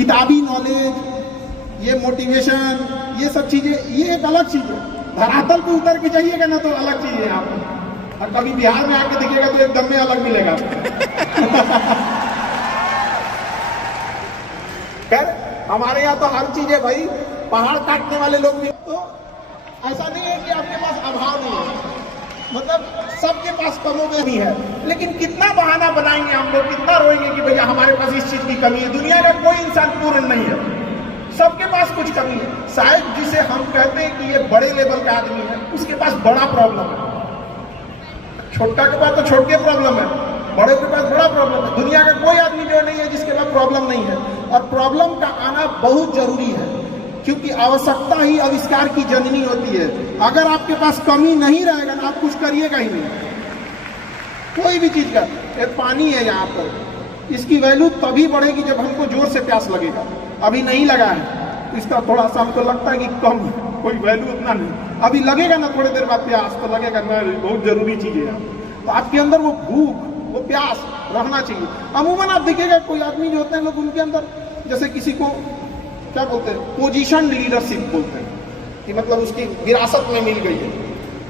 किताबी नॉलेज, ये मोटिवेशन, ये सब चीजें, ये एक अलग चीज है। धरातल पे उतर के जाइएगा ना तो अलग चीज है आपको, और कभी बिहार में आके देखिएगा तो एकदम में अलग मिलेगा खैर हमारे यहाँ तो हर चीज है भाई, पहाड़ काटने वाले लोग भी, तो ऐसा नहीं है कि आपके पास अभाव नहीं है, मतलब सबके पास कमों में भी है, लेकिन कितना बहाना बनाएंगे हम लोग, कितना रोएंगे कि भैया हमारे पास इस चीज की कमी है। दुनिया का कोई इंसान पूर्ण नहीं है, सबके पास कुछ कमी है। शायद जिसे हम कहते हैं कि ये बड़े लेवल का आदमी है, उसके पास बड़ा प्रॉब्लम है, छोटा के पास तो छोटे प्रॉब्लम है, बड़े के पास बड़ा प्रॉब्लम है। दुनिया का कोई आदमी जो नहीं है जिसके पास प्रॉब्लम नहीं है, और प्रॉब्लम का आना बहुत जरूरी है, क्योंकि आवश्यकता ही आविष्कार की जननी होती है। अगर आपके पास कमी नहीं रहेगा ना, आप कुछ करिएगा ही नहीं, कोई भी चीज का। एक पानी है यहाँ पर, इसकी वैल्यू तभी बढ़ेगी जब हमको जोर से प्यास लगेगा। अभी नहीं लगा है, इसका थोड़ा सा हमको लगता है कि कम, कोई वैल्यू उतना नहीं। अभी लगेगा ना थोड़ी देर बाद प्यास, तो लगेगा ना बहुत जरूरी चीज है। तो आपके अंदर वो भूख, वो प्यास रहना चाहिए। अमूमन आप देखिएगा कोई आदमी जो होते हैं लोग, उनके अंदर जैसे किसी को क्या बोलते हैं, पोजीशन लीडरशिप बोलते हैं, कि मतलब उसकी विरासत में मिल गई है,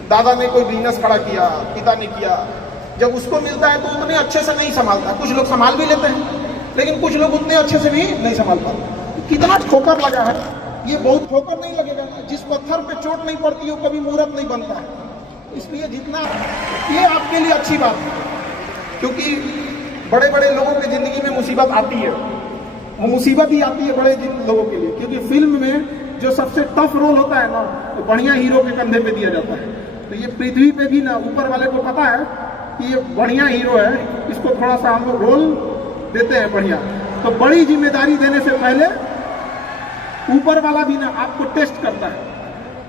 दादा ने कोई बिजनेस खड़ा किया, पिता ने किया, जब उसको मिलता है तो उतने अच्छे से नहीं संभालता। कुछ लोग संभाल भी लेते हैं, लेकिन कुछ लोग उतने अच्छे से भी नहीं संभाल पाते। कितना ठोकर लगा है, ये बहुत ठोकर नहीं लगेगा ना, जिस पत्थर पे चोट नहीं पड़ती है वो कभी मूर्त नहीं बनता है। इसलिए जितना ये आपके लिए अच्छी बात है, क्योंकि बड़े बड़े लोगों की जिंदगी में मुसीबत आती है, वो मुसीबत ही आती है बड़े लोगों के लिए, क्योंकि फिल्म में जो सबसे टफ रोल होता है ना, तो बढ़िया हीरो के कंधे पे दिया जाता है। तो ये पृथ्वी पे भी ना ऊपर वाले को पता है कि ये बढ़िया हीरो है, इसको थोड़ा सा हम लोग रोल देते हैं बढ़िया। तो बड़ी जिम्मेदारी देने से पहले ऊपर वाला भी ना आपको टेस्ट करता है,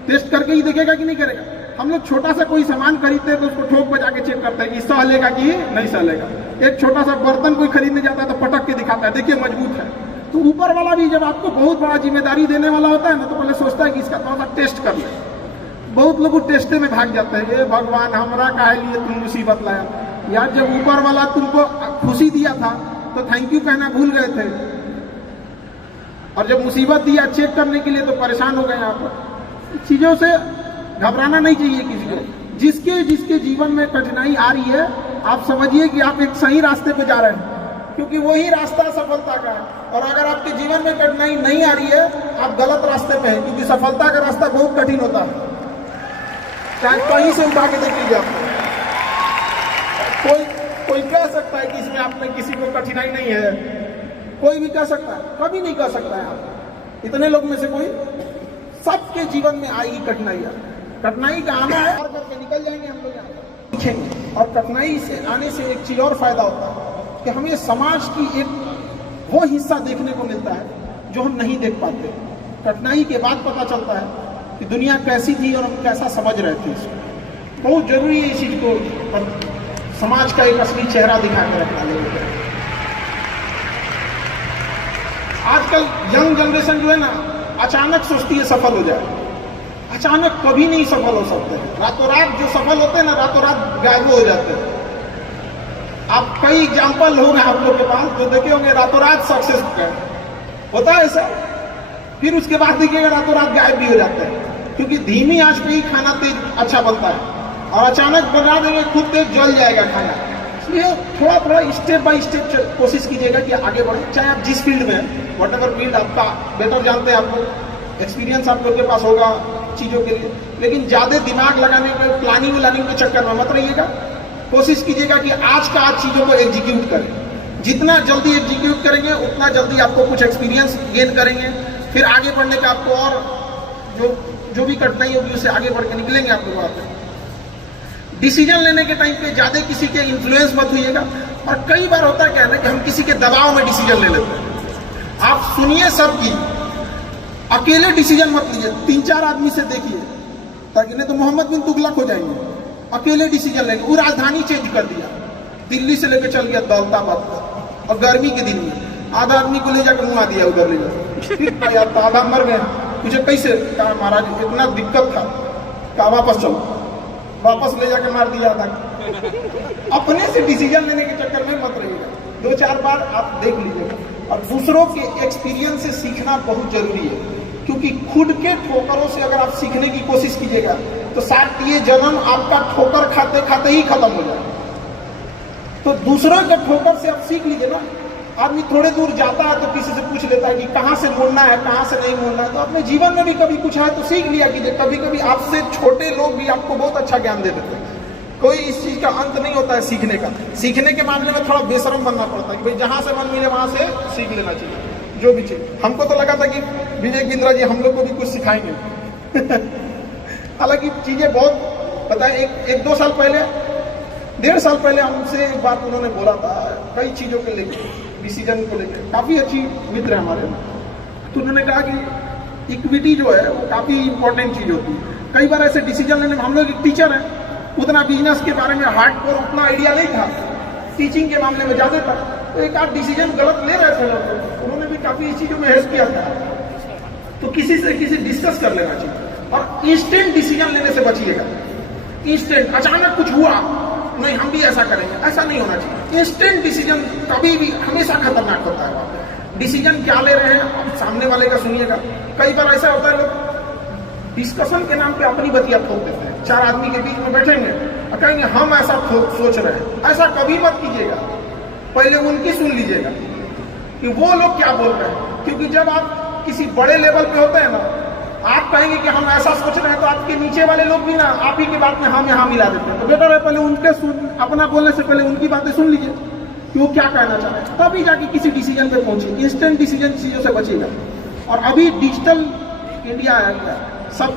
टेस्ट करके ही देखेगा कि नहीं करेगा। हम लोग छोटा सा कोई सामान खरीदते हैं तो उसको ठोक बजा के चेक करते हैं कि सह लेगा कि नहीं सह लेगा। एक छोटा सा बर्तन कोई खरीदने जाता है तो पटक के दिखाता है, देखिए मजबूत है। तो ऊपर वाला भी जब आपको बहुत बड़ा जिम्मेदारी देने वाला होता है ना, तो पहले सोचता है कि इसका थोड़ा सा टेस्ट कर ले। बहुत लोग टेस्टे में भाग जाते हैं, ये भगवान हमरा काहे लिए तुम मुसीबत लाया यार। जब ऊपर वाला तुमको खुशी दिया था तो थैंक यू कहना भूल गए थे, और जब मुसीबत दिया चेक करने के लिए तो परेशान हो गए। यहाँ पर चीजों से घबराना नहीं चाहिए किसी को। जिसके जिसके जीवन में कठिनाई आ रही है, आप समझिए कि आप एक सही रास्ते पे जा रहे हैं, क्योंकि वही रास्ता सफलता का है। और अगर आपके जीवन में कठिनाई नहीं आ रही है, आप गलत रास्ते पे हैं, क्योंकि सफलता का रास्ता बहुत कठिन होता है। चाहे कहीं से उठा के देख लीजिए आप, कोई कह सकता है कि इसमें आप में किसी को कठिनाई नहीं है, कोई भी कह सकता है, कभी नहीं कह सकता है आप। इतने लोग में से कोई, सबके जीवन में आएगी कठिनाइयां। कठिनाई का आना है, और करके निकल जाएंगे हम लोग, यहाँ सीखेंगे। और कठिनाई से आने से एक चीज और फायदा होता है कि हमें समाज की एक वो हिस्सा देखने को मिलता है जो हम नहीं देख पाते। कठिनाई के बाद पता चलता है कि दुनिया कैसी थी और हम कैसा समझ रहे थे इसको। बहुत जरूरी है इस चीज को, और समाज का एक असली चेहरा दिखा के रखना लोगों। आजकल यंग जनरेशन जो है ना, अचानक सोचती है सफल हो जाए। अचानक कभी नहीं सफल हो सकते। रातों रात जो सफल होते हैं ना, रातों रात गायब हो जाते हैं। आप कई एग्जाम्पल होंगे आप लोग के पास जो देखे होंगे, रातों रात सक्सेस होता है ऐसा, फिर उसके बाद देखिएगा रातों रात गायब भी हो जाते हैं। क्योंकि धीमी आंच पे ही खाना तेज अच्छा बनता है, और अचानक बना देंगे खुद तेज जल जाएगा खाना। इसलिए थोड़ा थोड़ा स्टेप बाय स्टेप कोशिश कीजिएगा कि आगे बढ़े, चाहे आप जिस फील्ड में, वट एवर फील्ड आपका बेटर जानते हैं, आप लोग एक्सपीरियंस आप लोग के पास होगा चीजों के लिए। लेकिन ज्यादा दिमाग लगाने के, प्लानिंग व्लानिंग के चक्कर में मत रहिएगा। कोशिश कीजिएगा कि आज का आज चीजों को एग्जीक्यूट करें। जितना जल्दी एग्जीक्यूट करेंगे उतना जल्दी आपको कुछ एक्सपीरियंस गेन करेंगे, फिर आगे बढ़ने का आपको और जो भी कठिनाई होगी उससे आगे बढ़ के निकलेंगे आप लोग वहां पे। डिसीजन लेने के टाइम पे ज्यादा किसी के इन्फ्लुएंस मत होइएगा। और कई बार होता है क्या ना कि हम किसी के दबाव में डिसीजन ले लेते हैं। आप सुनिए सबकी, अकेले डिसीजन मत लीजिए, 3-4 आदमी से देखिए, ताकि नहीं तो मोहम्मद बिन तुगलक हो जाएंगे। अकेले डिसीजन लेंगे। वो राजधानी चेंज कर दिया, दिल्ली से लेकर चल गया दौलताबाद, और गर्मी के दिन में आधा आदमी को ले जाकर मुंगा दिया उधर ले जाकर। यार आधा मर गए, मुझे कैसे? कहा महाराज इतना दिक्कत था, कहा वापस चलो, वापस ले जाकर मार दिया था। अपने से डिसीजन लेने के चक्कर में मत रहिएगा। 2-4 बार आप देख लीजिएगा, और दूसरों के एक्सपीरियंस से सीखना बहुत जरूरी है, क्योंकि खुद के ठोकरों से अगर आप सीखने की कोशिश कीजिएगा तो शायद ये जन्म आपका ठोकर खाते खाते ही खत्म हो जाए। तो दूसरों के ठोकर से आप सीख लीजिए ना। आदमी थोड़े दूर जाता है तो किसी से पूछ लेता है कि कहाँ से मुड़ना है, कहाँ से नहीं मुड़ना है। तो अपने जीवन में भी कभी कुछ है तो सीख लिया कीजिए। कभी कभी आपसे छोटे लोग भी आपको बहुत अच्छा ज्ञान दे देते हैं। कोई इस चीज का अंत नहीं होता है सीखने का। सीखने के मामले में थोड़ा बेशरम बनना पड़ता है कि भाई जहां से मन मिले वहां से सीख लेना चाहिए जो भी चीज। हमको तो लगा था कि विजय बिंद्रा जी हम लोग को भी कुछ सिखाएंगे। हालांकि चीजें बहुत पता है। एक 2 साल पहले, 1.5 साल पहले हमसे एक बात उन्होंने बोला था कई चीजों के लेकर, डिसीजन को लेकर। काफी अच्छी मित्र है हमारे। तो उन्होंने कहा कि इक्विटी जो है वो काफी इंपॉर्टेंट चीज होती है। कई बार ऐसे डिसीजन लेने में, हम लोग एक टीचर है, उतना बिजनेस के बारे में हार्डकोर उतना आइडिया नहीं था, टीचिंग के मामले में ज्यादा था। तो एक आध डिसीजन गलत ले रहे थे लोग, उन्होंने भी काफी इस चीजों में हेल्प किया था। तो किसी से डिस्कस कर लेना चाहिए और इंस्टेंट डिसीजन लेने से बचिएगा। इंस्टेंट अचानक कुछ हुआ, नहीं हम भी ऐसा करेंगे, ऐसा नहीं होना चाहिए। इंस्टेंट डिसीजन कभी भी हमेशा खतरनाक होता है। डिसीजन क्या ले रहे हैं आप सामने वाले का सुनिएगा। कई बार ऐसा होता है लोग डिस्कशन के नाम पे अपनी बतिया ठोक देते हैं। 4 आदमी के बीच में बैठेंगे और कहेंगे हम ऐसा सोच रहे हैं। ऐसा कभी मत कीजिएगा, पहले उनकी सुन लीजिएगा कि वो लोग क्या बोल रहे हैं। क्योंकि जब आप किसी बड़े लेवल पे होते हैं ना, आप कहेंगे कि हम ऐसा सोच रहे हैं तो आपके नीचे वाले लोग भी ना आप ही की बात में हम यहाँ मिला देते हैं। तो बेटर है पहले उनके अपना बोलने से पहले उनकी बातें सुन लीजिए कि वो क्या कहना चाह रहे हैं, तभी जाके किसी डिसीजन पे पहुंचिए। इंस्टेंट डिसीजन चीजों से बचिएगा। और अभी डिजिटल इंडिया है, सब